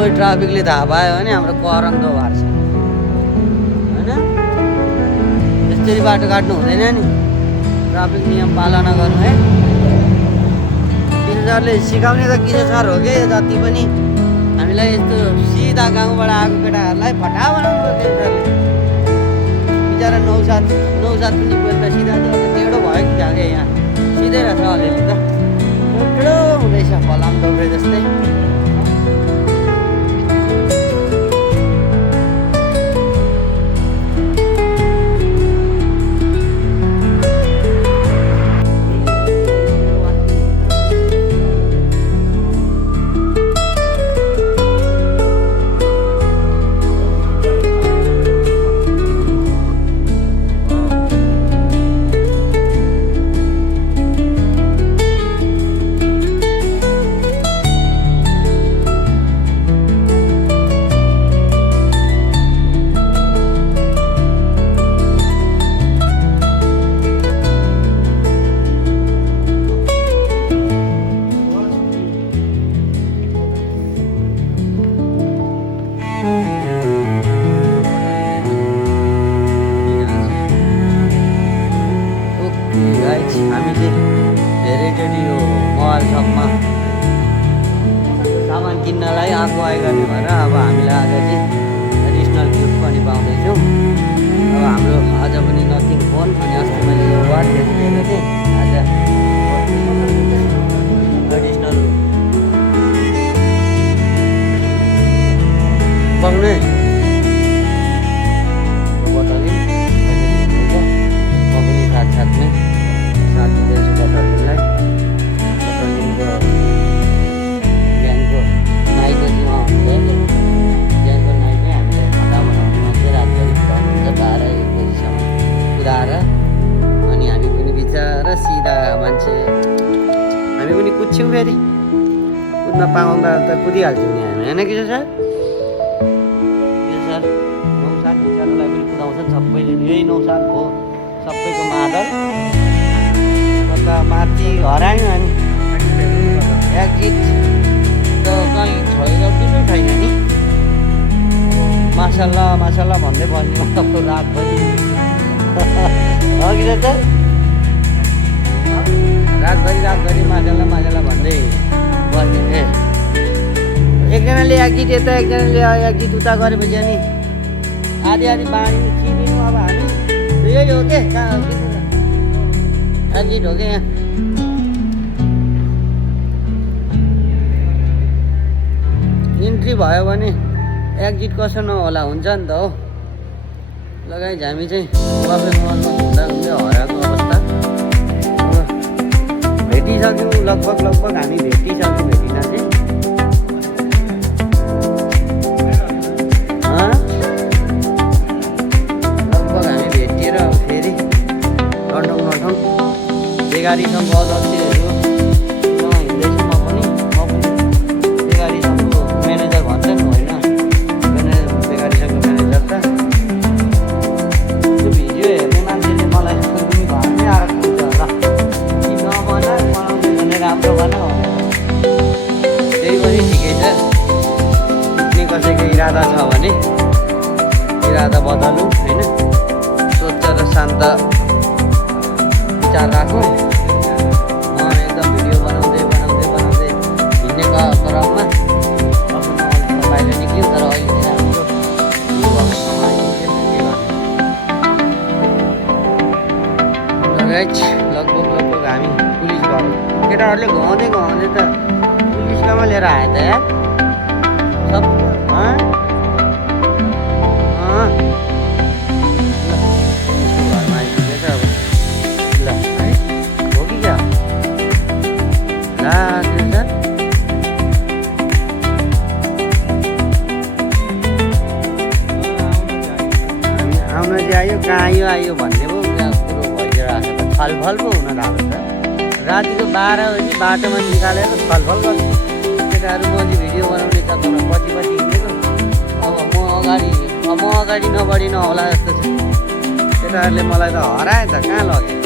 सिलगढी ट्राफिकले थाहा पायो भने हाम्रो करम त भएको छ होइन। त्यसरी बाटो काट्नु हुँदैन नि, ट्राफिक नियम पालना गर्नु है। किशोर सरले सिकाउने त किशोर सर हो कि जति पनि हामीलाई यस्तो सिधा गाउँबाट आएको केटाहरूलाई फटा बनाउनु पर्छ किशोर सरले। बिचरा 9-7 पनि बोल्दा सिधा टेढो भयो कि क्या यहाँ सिधै रहेछ अलिअलि त टेढो हुँदैछ फलाम दौरे जस्तै। हामीले धेरैचोटि यो मोबाइल सपमा सामान किन्नलाई आएको आइ गर्ने भएर अब हामीलाई आज चाहिँ एडिसनल गिफ्ट पनि पाउँदैछौँ। अब हाम्रो आज पनि नथिङ फोन अनि अस्ति मैले यो वाचहरू लिएको थिएँ, आज एडिसनल पाउने बताइदिउँ म पनि साथसाथमै साथ दिँदैछु बताइदिउँलाई। बताइदिउँको बिहानको नाइटको जिम्मा हुन्छ बिहानको नाइटमै हामीले खाना बनाउने मान्छे रातभरि हुन्छ 12-1 बजीसम्म कुदाएर अनि हामी पनि बिचरा सिधा मान्छे हामी पनि कुद्छौँ फेरि कुद्न पाउँदा त कुदिहाल्छौँ नि हामी होइन किशोर सर? किशोर सर 9-7 बिचरालाई पनि कुदाउँछन् सबैले, यही 9-7 हो सबैको मादल। कता माथि हरायौँ हामी एक्जिट त कहीँ छैन पिसै छैन नि। मासल्ला भन्दै बस्ने सबको रातभरि अघि त रातभरि मासल्ला भन्दै बस्ने। एकजनाले एक्जिट यता एकजनाले एक्जिट उता गरेपछि अनि आधी बाँडी चिनिनु। अब हामी यही हो के एक्जिट हो क्या यहाँ इन्ट्री भयो भने एक्जिट कसो नहोला हुन्छ नि त हो। लगाइ हामी चाहिँ सबै मनमा हुँदै हराएको अवस्था भेटिसक्यौँ लगभग हामी भेटिसक्यौँ भेटिन चाहिँ लगभग हामी भेटिएर फेरि नठौँ बेगारीसँग अध्यक्षहरू हिँड्दैछु म पनि बेगारीसँगको म्यानेजर भन्छ नि होइन बेगारीसँगको म्यानेजर त त्यो भिडियो हेर्ने मान्छेले मलाई पनि घरमै आएको हुन्छ होला कि नबना बनाउने भने राम्रो बना त्यही पनि ठिकै छ। सिक्ने कसैको इरादा छ भने इरादा बदलौँ होइन, स्वच्छ र शान्त विचार राखौँ। एकदम भिडियो बनाउँदै हिँड्ने क्रममा बाहिर निक्ल्यौँ तर अहिले राम्रो लगभग हामी पुलिस भयो केटाहरूले घुमाउँदै त पुलिसकोमा लिएर आयो त यार सब घरमा आइपुगेछ अब ल है हो कि क्या ला सर हामी आउन चाहिँ आयो कहाँ आयो भन्ने पो कुरो भइरहेको छ त छलफल पो हुन थाल्छ त रातिको 12 बजी बाटोमा निकालेर छलफल गर्छु केटाहरू। म चाहिँ भिडियो बनाउने चक्करमा पछि हिँडेको अब म अगाडि नबढी नहोला जस्तो छ। केटाहरूले मलाई त हरायो त कहाँ लग्यो।